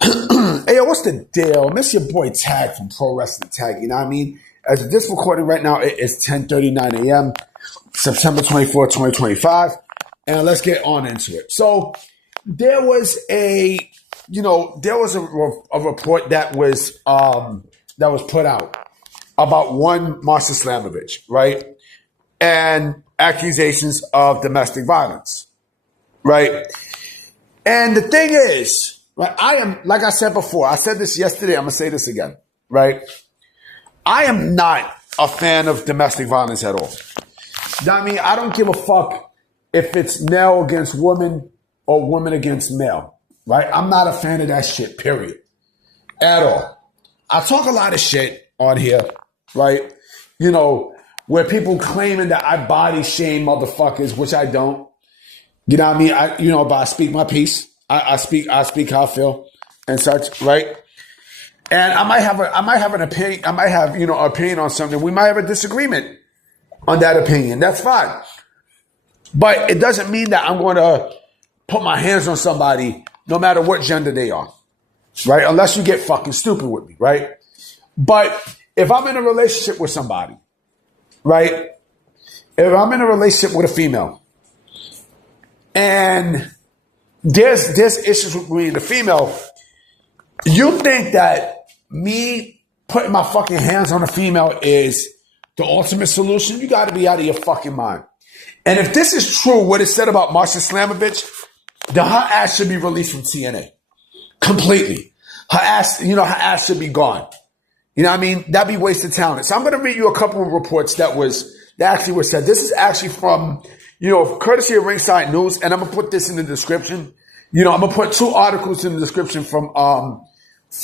Hey, yo, what's the deal? Miss your boy Tag from Pro Wrestling Tag. You know what I mean? As of this recording right now, it is 10:39 a.m., September 24th, 2025. And let's get on into it. So there was a report that was put out about one Masha Slamovich, right? And accusations of domestic violence, right? And the thing is, right, I am, like I said before, I said this yesterday, I'm going to say this again, right? I am not a fan of domestic violence at all. You know what I mean? I don't give a fuck if it's male against woman or woman against male, right? I'm not a fan of that shit, period. At all. I talk a lot of shit on here, right? You know, where people claiming that I body shame motherfuckers, which I don't. You know what I mean? But I speak my piece. I speak how I feel and such, right? And I might have an opinion. I might have, an opinion on something. We might have a disagreement on that opinion. That's fine. But it doesn't mean that I'm going to put my hands on somebody no matter what gender they are, right? Unless you get fucking stupid with me, right? But if I'm in a relationship with somebody, right? If I'm in a relationship with a female and there's issues with me and the female, you think that me putting my fucking hands on a female is the ultimate solution? You got to be out of your fucking mind. And if this is true, what is said about Masha Slamovich, then her ass should be released from TNA completely. Her ass should be gone. You know what I mean? That'd be wasted talent. So I'm going to read you a couple of reports that actually were said. This is actually from, courtesy of Ringside News, and I'm going to put this in the description. I'm going to put two articles in the description from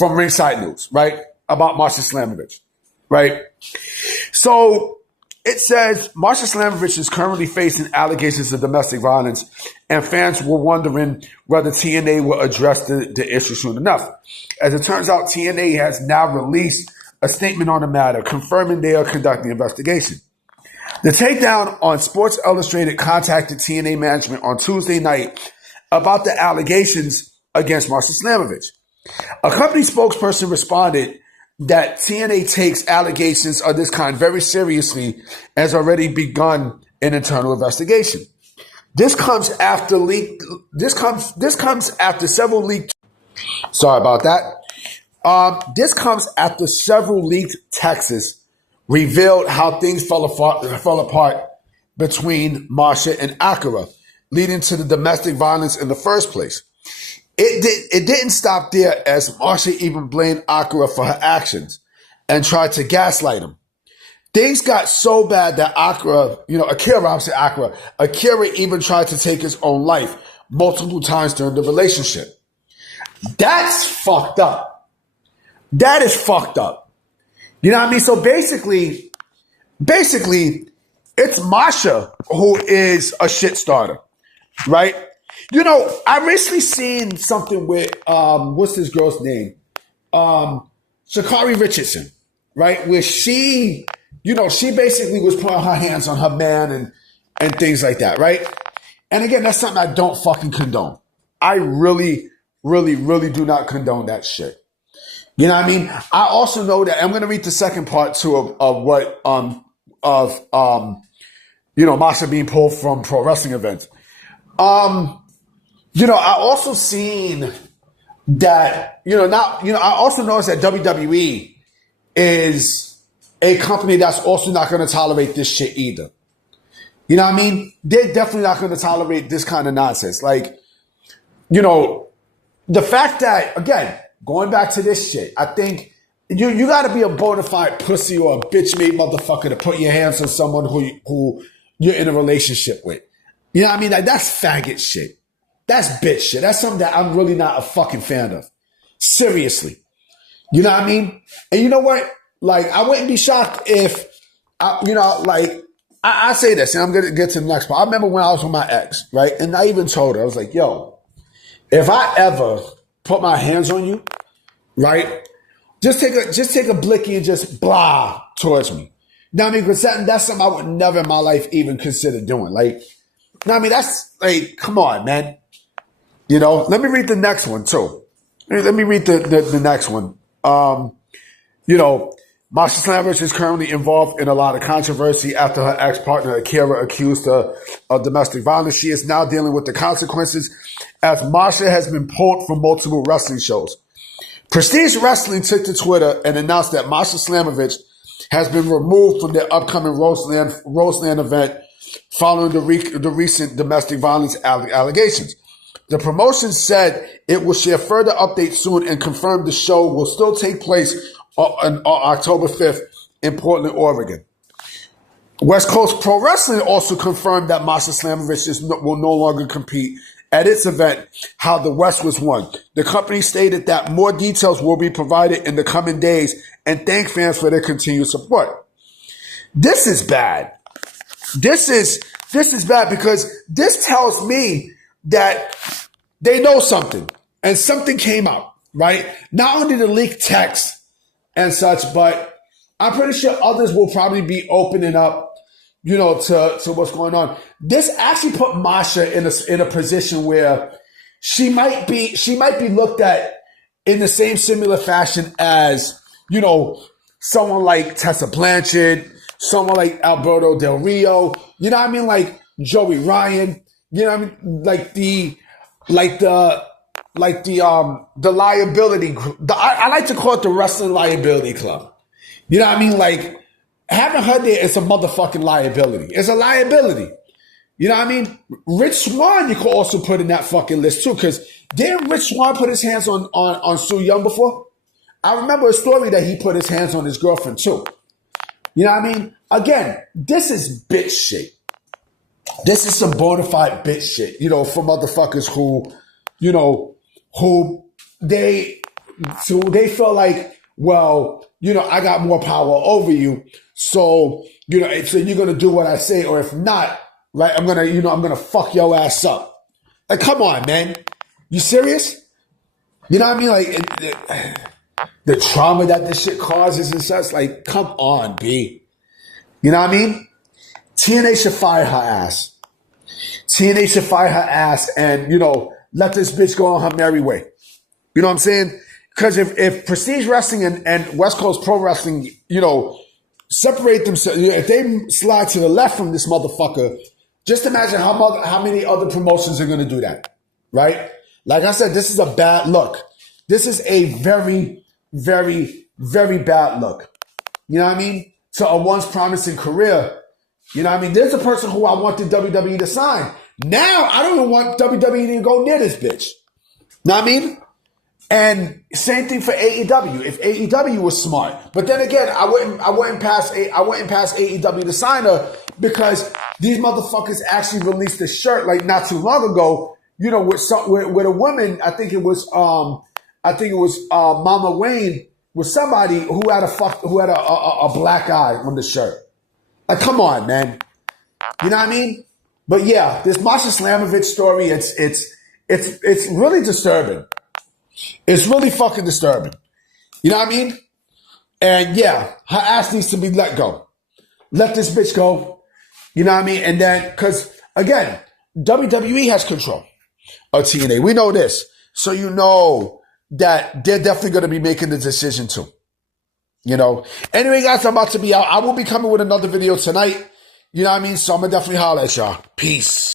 Ringside News, right? About Masha Slamovich, right? So it says Masha Slamovich is currently facing allegations of domestic violence, and fans were wondering whether TNA will address the issue soon enough. As it turns out, TNA has now released a statement on the matter, confirming they are conducting an investigation. The takedown on Sports Illustrated contacted TNA management on Tuesday night about the allegations against Masha Slamovich. A company spokesperson responded that TNA takes allegations of this kind very seriously and has already begun an internal investigation. This comes after several leaked. Sorry about that. This comes after several leaked texts revealed how things fell apart between Masha and Akira, leading to the domestic violence in the first place. It didn't stop there, as Masha even blamed Akira for her actions and tried to gaslight him. Things got so bad that Akira even tried to take his own life multiple times during the relationship. That's fucked up. That is fucked up. You know what I mean? So basically, it's Masha who is a shit starter, right? I recently seen something with, what's this girl's name? Sha'Carri Richardson, right? Where she basically was putting her hands on her man and things like that, right? And again, that's something I don't fucking condone. I really, really, really do not condone that shit. You know what I mean? I also know that I'm going to read the second part too of what, Masha being pulled from pro wrestling events. I also seen that, I also noticed that WWE is a company that's also not going to tolerate this shit either. You know what I mean? They're definitely not going to tolerate this kind of nonsense. Like, the fact that, again, going back to this shit, I think you got to be a bona fide pussy or a bitch-made motherfucker to put your hands on someone who you're in a relationship with. You know what I mean? Like, that's faggot shit. That's bitch shit. That's something that I'm really not a fucking fan of. Seriously. You know what I mean? And you know what? Like, I wouldn't be shocked if, I say this, and I'm going to get to the next part. I remember when I was with my ex, right? And I even told her, I was like, yo, if I ever put my hands on you, right? Just take a blicky and just blah towards me. You know what I mean? Because that's something I would never in my life even consider doing. Like, you know what I mean? That's like, come on, man. Let me read the next one too. Let me read the next one. Masha Slamovich is currently involved in a lot of controversy after her ex-partner Akira accused her of domestic violence. She is now dealing with the consequences as Masha has been pulled from multiple wrestling shows. Prestige Wrestling took to Twitter and announced that Masha Slamovich has been removed from their upcoming Roseland event following the recent domestic violence allegations. The promotion said it will share further updates soon and confirmed the show will still take place on October 5th in Portland, Oregon. West Coast Pro Wrestling also confirmed that Masha Slamovich will no longer compete at its event, How the West Was Won. The company stated that more details will be provided in the coming days and thank fans for their continued support. This is bad. This is bad because this tells me that they know something and something came out, right? Not only the leaked text and such, but I'm pretty sure others will probably be opening up, to what's going on. This actually put Masha in a position where she might be looked at in the same similar fashion as, someone like Tessa Blanchard, someone like Alberto Del Rio, you know what I mean? Like Joey Ryan, you know what I mean? The liability, I like to call it the Wrestling Liability Club. You know what I mean? Like, having her there is a motherfucking liability. It's a liability. You know what I mean? Rich Swann, you could also put in that fucking list too, because didn't Rich Swann put his hands on Sue Young before? I remember a story that he put his hands on his girlfriend too. You know what I mean? Again, this is bitch shit. This is some bona fide bitch shit, for motherfuckers who they feel like, well, I got more power over you. So, so you're going to do what I say, or if not, right, I'm going to fuck your ass up. Like, come on, man. You serious? You know what I mean? Like, the trauma that this shit causes and such, like, come on, B. You know what I mean? TNA should fire her ass. TNA should fire her ass and, let this bitch go on her merry way. You know what I'm saying? Because if Prestige Wrestling and West Coast Pro Wrestling, separate themselves, if they slide to the left from this motherfucker, just imagine how many other promotions are going to do that, right? Like I said, this is a bad look. This is a very, very, very bad look. You know what I mean? To a once promising career. You know what I mean? There's a person who I wanted WWE to sign. Now, I don't even want WWE to go near this bitch. Know what I mean? And same thing for AEW. If AEW was smart. But then again, I wouldn't pass AEW to sign her because these motherfuckers actually released a shirt like not too long ago, with a woman, I think it was Mama Wayne, with somebody who had a black eye on the shirt. Like, come on, man. You know what I mean? But yeah, this Masha Slamovich story, it's really disturbing. It's really fucking disturbing. You know what I mean? And yeah, her ass needs to be let go. Let this bitch go. You know what I mean? And then, because again, WWE has control of TNA. We know this. So you know that they're definitely going to be making the decision too. Anyway, guys, I'm about to be out. I will be coming with another video tonight. You know what I mean? So I'm going to definitely holler at y'all. Peace.